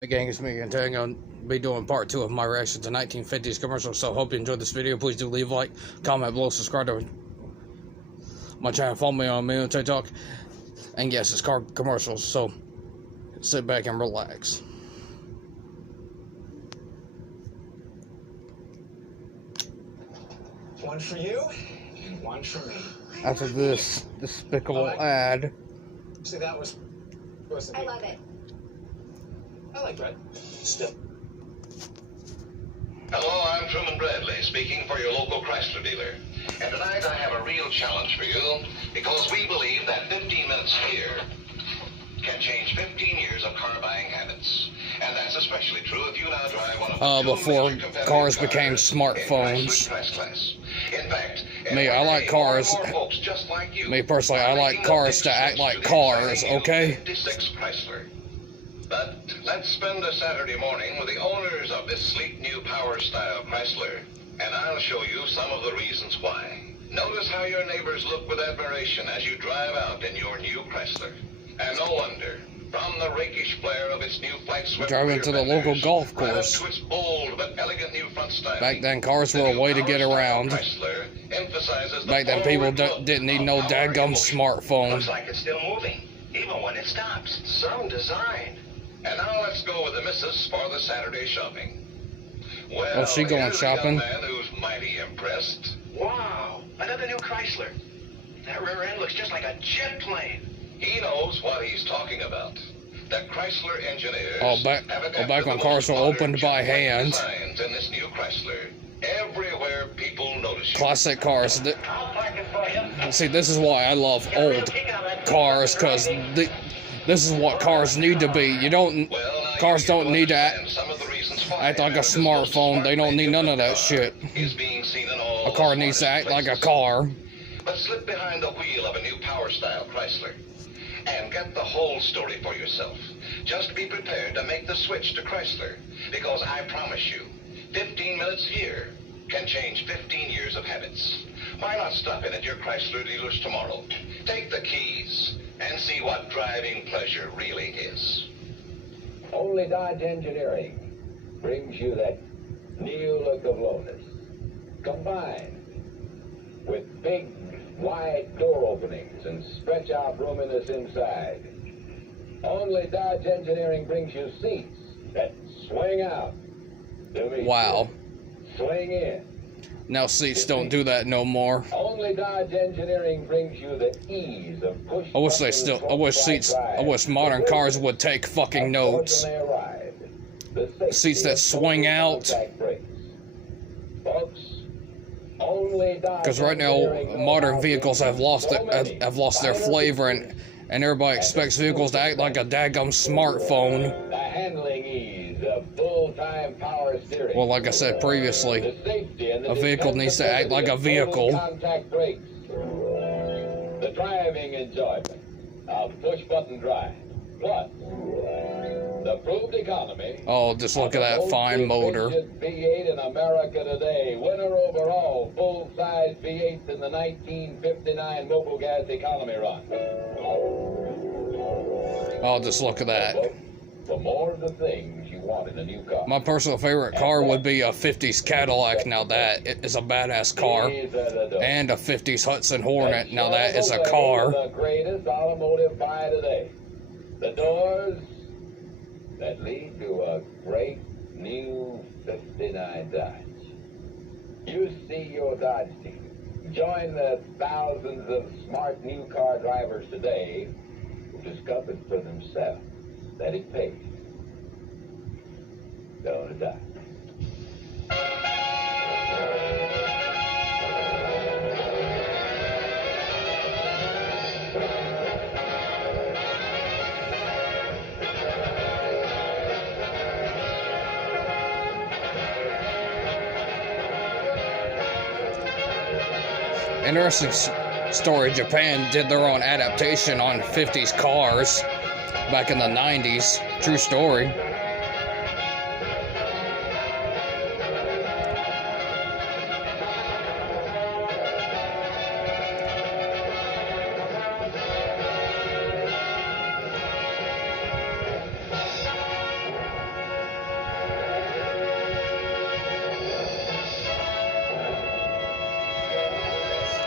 Hey gang, it's me, and today I'm going to be doing part 2 of my reaction to 1950s commercials. So hope you enjoyed this video. Please do leave a like, comment below, subscribe to my channel, follow me on TikTok. And yes, it's car commercials, so sit back and relax. One for you, and one for me. After this despicable ad. See, that was supposed to be. I love it. I like bread. Still. Hello, I'm Truman Bradley, speaking for your local Chrysler dealer. And tonight I have a real challenge for you, because we believe that 15 minutes here can change 15 years of car buying habits. And that's especially true if you now drive one of the before cars became smartphones. In fact, Me, I like cars. like you, Me personally, I like cars to act like cars, okay? 56 Chrysler. But let's spend a Saturday morning with the owners of this sleek new power style Chrysler, and I'll show you some of the reasons why. Notice how your neighbors look with admiration as you drive out in your new Chrysler. And no wonder, from the rakish flare of its new flight-swept Driving to the local golf right up course. to its bold but elegant new front styling. Back then, cars were a way to get around. Back then, people didn't need no daggum smartphone. Looks like it's still moving, even when it stops. Some design. And now let's go with the missus for the Saturday shopping. Well, Oh, she going here's shopping? A young man who's mighty impressed. Wow, another new Chrysler. That rear end looks just like a jet plane. He knows what he's talking about. The Chrysler engineers back when cars were opened by hand. Designs in this new Chrysler. Everywhere people notice you. Classic cars. I'll park it for you. See, this is why I love old cars, because this is what cars need to be. You don't. Well, now Cars don't need to understand some of the reasons why act like a smartphone. They don't need none of that shit. is being seen in all A car needs to act like a car. But slip behind the wheel of a new power style Chrysler and get the whole story for yourself. Just be prepared to make the switch to Chrysler, because I promise you, 15 minutes here can change 15 years of habits. Why not stop in at your Chrysler dealers tomorrow? Take the keys and see what driving pleasure really is. Only Dodge Engineering brings you that new look of Lotus, combined with big, wide door openings and stretch-out roominess inside. Only Dodge Engineering brings you seats that swing out. Wow. Swing in. Now seats don't do that no more. Only Dodge Engineering brings you the ease of push. I wish modern cars would take fucking notes. Seats that swing out. Because right now, modern vehicles have lost their flavor, and everybody expects vehicles to act like a daggum smartphone. The handling ease of full-time power steering. Well, like I said previously, a vehicle needs to act like a vehicle. Contact brakes. The driving enjoyment of push-button drive. Plus, the proved economy. Oh, just look at that fine motor. V8 in America today. Winner overall, full-size V8 in the 1959 Mobil Gas economy run. Oh, just look at that. For more of the things you want in a new car. My personal favorite car would be a 50s Cadillac. Now that is a badass car. And a 50s Hudson Hornet. Now that is a car. The greatest automotive buy today. The doors that lead to a great new 59 Dodge. You see your Dodge team. Join the thousands of smart new car drivers today who discovered for themselves that it pays. Go to Dodge. Interesting story. Japan did their own adaptation on 50s cars back in the 90s. True story.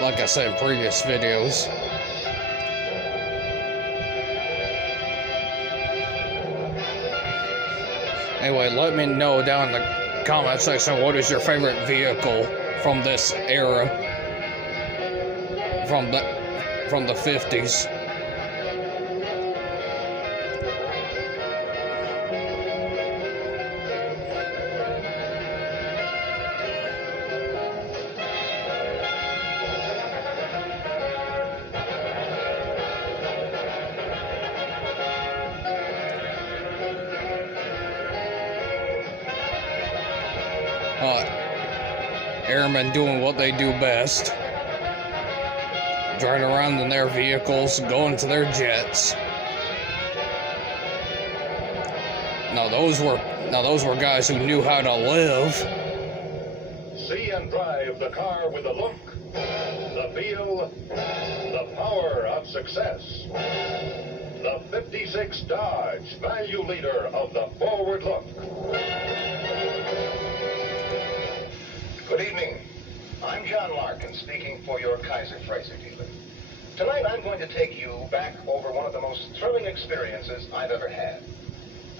like I said in previous videos. Anyway, let me know down in the comment section what is your favorite vehicle from this era, from the 50s. Airmen doing what they do best, driving around in their vehicles, going to their jets. Now those were guys who knew how to live. See and drive the car with the look, the feel, the power of success. The 56 Dodge, value leader of the forward look. Good evening. I'm John Larkin, speaking for your Kaiser Frazer dealer. Tonight I'm going to take you back over one of the most thrilling experiences I've ever had.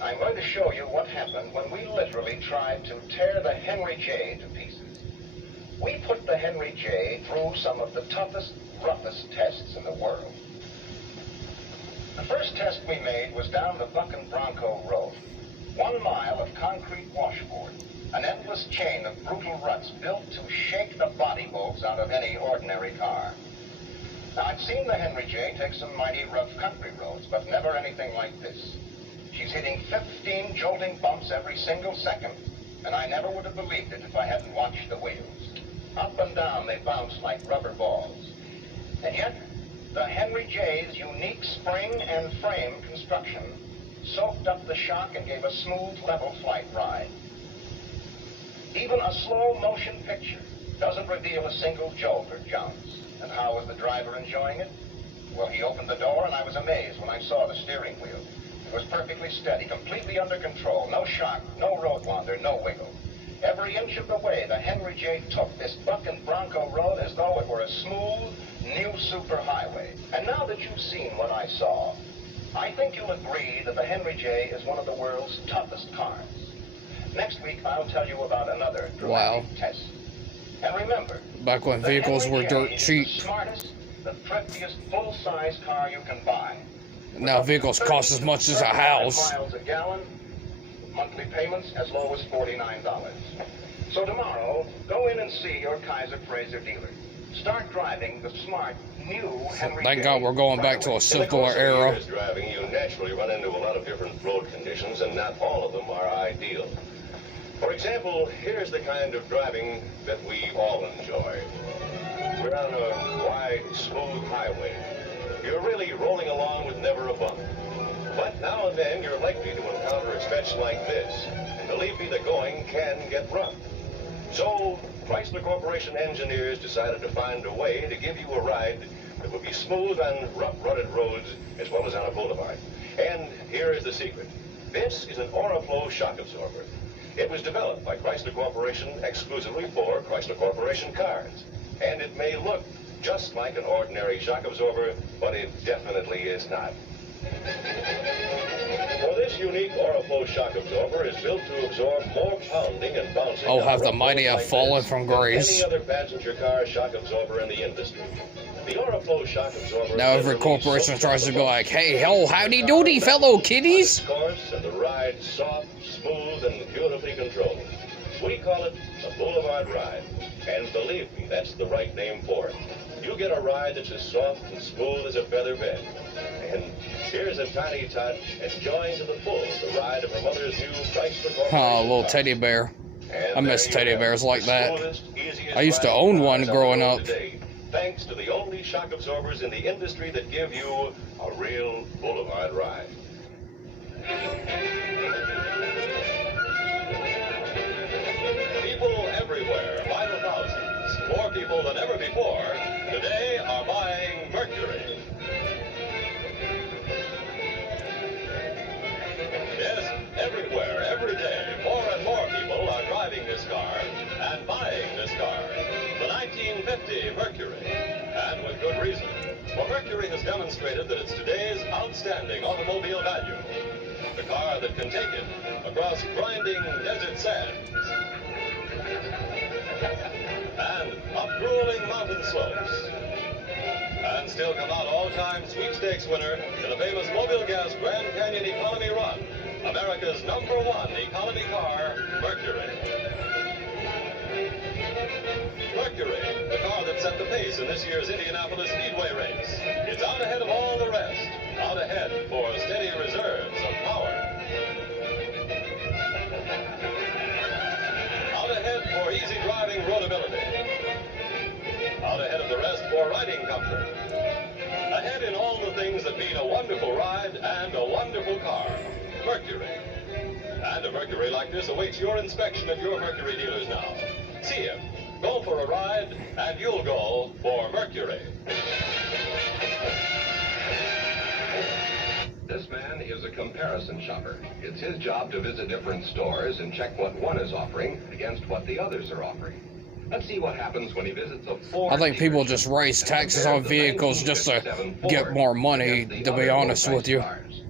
I'm going to show you what happened when we literally tried to tear the Henry J to pieces. We put the Henry J through some of the toughest, roughest tests in the world. The first test we made was down the Bucking Bronco Road. 1 mile of concrete washboard. An endless chain of brutal ruts built to shake the body bolts out of any ordinary car. Now, I've seen the Henry J take some mighty rough country roads, but never anything like this. She's hitting 15 jolting bumps every single second, and I never would have believed it if I hadn't watched the wheels. Up and down they bounce like rubber balls. And yet, the Henry J's unique spring and frame construction soaked up the shock and gave a smooth, level flight ride. Even a slow motion picture doesn't reveal a single jolt or jounce. And how was the driver enjoying it? Well, he opened the door and I was amazed when I saw the steering wheel. It was perfectly steady, completely under control. No shock, no road wander, no wiggle. Every inch of the way, the Henry J took this Bucking Bronco Road as though it were a smooth, new superhighway. And now that you've seen what I saw, I think you'll agree that the Henry J is one of the world's toughest cars. Next week, I'll tell you about another dramatic test. And remember, Back when vehicles were dirt cheap. The smartest, the thriftiest, full-size car you can buy. Now vehicles cost as much as a house. Miles a gallon, monthly payments as low as $49. So tomorrow, go in and see your Kaiser Frazer dealer. Start driving the smart, new Henry J. Thank God we're going back to a simpler era. Years driving, you naturally run into a lot of different road conditions, and not all of them are ideal. For example, here's the kind of driving that we all enjoy. We're on a wide, smooth highway. You're really rolling along with never a bump. But now and then, you're likely to encounter a stretch like this. And believe me, the going can get rough. So, Chrysler Corporation engineers decided to find a way to give you a ride that would be smooth on rough, rutted roads as well as on a boulevard. And here is the secret. This is an Oriflow shock absorber. It was developed by Chrysler Corporation exclusively for Chrysler Corporation cars. And it may look just like an ordinary shock absorber, but it definitely is not. For this unique Oriflow shock absorber is built to absorb more pounding and bouncing. Oh, have the mighty have fallen from grace. Any other passenger car shock absorber in the industry. The Oriflow shock absorber. Now every corporation tries to be like, hey, howdy doody, fellow kiddies. Course and the ride soft, smooth, and beautifully controlled. We call it a boulevard ride. And believe me, that's the right name for it. You get a ride that's as soft and smooth as a feather bed. And here's a tiny tot enjoying to the full the ride of her mother's new Chrysler Corporation. Oh, a little teddy bear. I miss teddy bears like that. I used to own one growing up. Today, thanks to the only shock absorbers in the industry that give you a real boulevard ride. People everywhere, by the thousands, more people than ever before, today are buying Mercury. Yes, everywhere, every day, more and more people are driving this car and buying this car. The 1950 Mercury. demonstrated that it's today's outstanding automobile value. The car that can take it across grinding desert sands and up grueling mountain slopes, and still come out all-time sweepstakes winner in the famous Mobil Gas Grand Canyon Economy Run, America's #1 economy car, Mercury. Mercury, the car that set the pace in this year's Indianapolis Speedway race. It's out ahead of all the rest, out ahead for steady reserves of power. Out ahead for easy driving roadability. Out ahead of the rest for riding comfort. Ahead in all the things that mean a wonderful ride and a wonderful car. Mercury. And a Mercury like this awaits your inspection at your Mercury dealers now. See him. Go for a ride, and you'll go for Mercury. This man is a comparison shopper. It's his job to visit different stores and check what one is offering against what the others are offering. Let's see what happens when he visits a Ford. I think people dealership just raise and taxes compares on the vehicles just to 1957 get Ford more money, against to the be other honest with low-priced you. cars.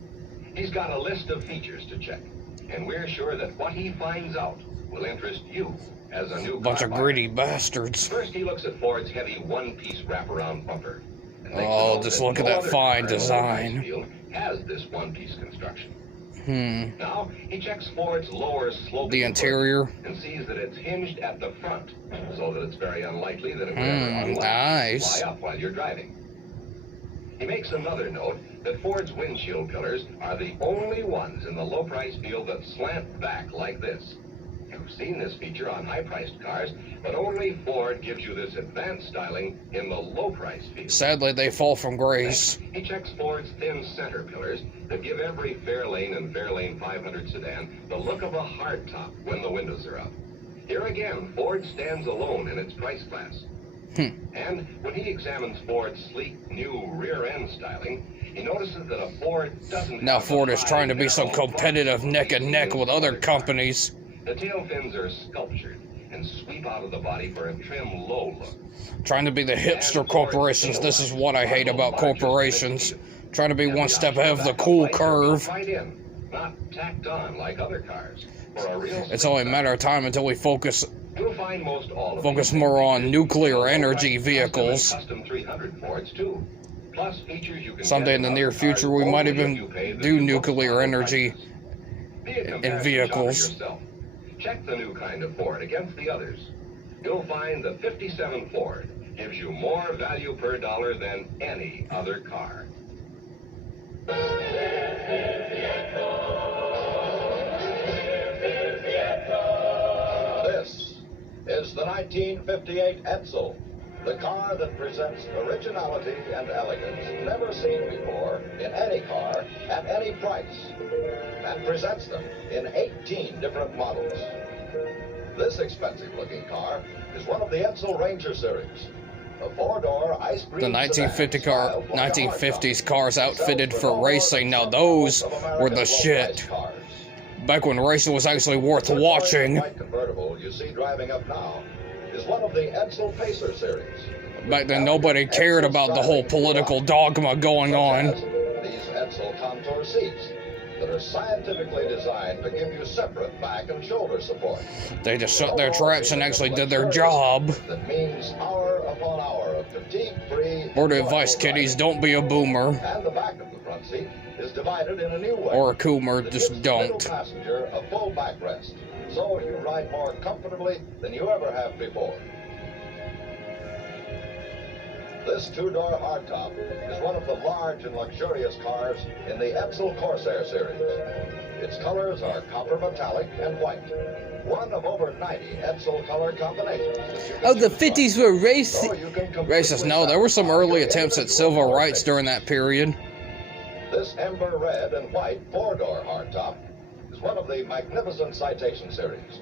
He's got a list of features to check, and we're sure that what he finds out will interest you as a new Bunch car of buyer. greedy bastards. First, he looks at Ford's heavy one-piece wraparound bumper. and makes Oh, the note just that look at no that other fine car in the design. field has this one-piece construction. Hmm. Now, he checks Ford's lower sloping The interior. hood and sees that it's hinged at the front, so that it's very unlikely that it will ever unlatch Nice. fly up while you're driving. He makes another note that Ford's windshield pillars are the only ones in the low-price field that slant back like this. You've seen this feature on high-priced cars, but only Ford gives you this advanced styling in the low-price field. Sadly, they fall from grace. He checks Ford's thin center pillars that give every Fairlane and Fairlane 500 sedan the look of a hardtop when the windows are up. Here again, Ford stands alone in its price class. And when he examines Ford's sleek new rear-end styling, he notices that a Ford doesn't Now have the Ford is high, trying to be some narrow competitive front neck and neck with other cars. companies. The tail fins are sculptured and sweep out of the body for a trim, low look. Trying to be the hipster corporations. This is what I hate about corporations. Trying to be one step ahead of the cool curve. Right in, not tacked on like other cars. For a real It's only a matter of time until we focus You'll find most all of Focus these more on features nuclear in energy custom and vehicles. Custom 300 Fords too. Plus features you can Someday get in the other near cars future, we only might if even you pay the do new nuclear books energy prices. Be a in comparison vehicles. shopper yourself. Check the new kind of Ford against the others. You'll find the 57 Ford gives you more value per dollar than any other car. This is the 1958 Edsel, the car that presents originality and elegance never seen before in any car at any price, and presents them in 18 different models. This expensive-looking car is one of the Edsel Ranger series. A four-door ice cream The sedan 1950s cars styled like a outfitted hardtop. for racing. Now those Of were the America's shit. low-priced cars. Back when racing was actually worth The watching. white convertible you see driving up now is one of the Edsel Pacer series. Back then, nobody cared about the whole political dogma going on. These Edsel Contour seats that are scientifically designed to give you separate back and shoulder support. They just shut their traps and actually did their job. That means hour upon hour of fatigue-free. Word of advice, kiddies, don't be a boomer. And the back of the front seat is divided in a new way. Or a coomer, that just gives the middle don't. passenger a full backrest, so you ride more comfortably than you ever have before. This two-door hardtop is one of the large and luxurious cars in the Edsel Corsair series. Its colors are copper metallic and white. One of over 90 Edsel color combinations. that you can Oh, the choose from. 50s were So you can racist. completely No, there were some satisfy early your attempts at individual civil car rights taste. during that period. This ember red and white four-door hardtop is one of the magnificent Citation series.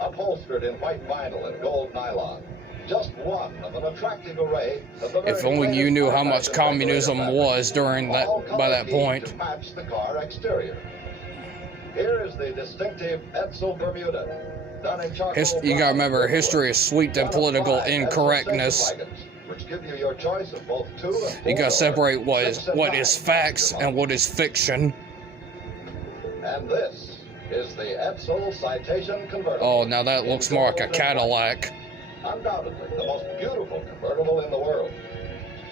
Upholstered in white vinyl and gold nylon. Just one of an attractive array of the If very only you latest knew how high-fashion much communism decorative was during that, all by that color-keyed point. to match the car exterior. Here is the distinctive Edsel Bermuda. Done in charcoal You gotta brown. remember, history is sweet in One of political 5 Edsel incorrectness. station wagons, which give you your choice of both 2 and 4 You gotta separate what is 6 and 9 facts and what is fiction. And this is the Edsel Citation Convertible. Oh, now that looks more like a Cadillac. Undoubtedly the most beautiful convertible in the world.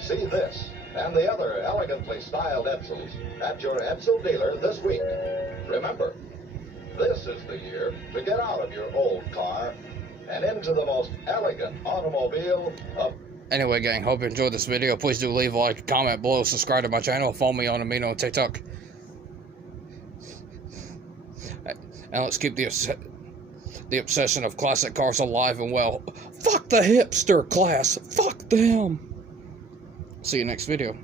See this and the other elegantly styled Edsels at your Edsel dealer this week. Remember, this is the year to get out of your old car and into the most elegant automobile of... Anyway, gang, hope you enjoyed this video. Please do leave a like, comment below, subscribe to my channel, follow me on Amino on TikTok. And let's keep the obsession of classic cars alive and well. Fuck the hipster class. Fuck them. See you next video.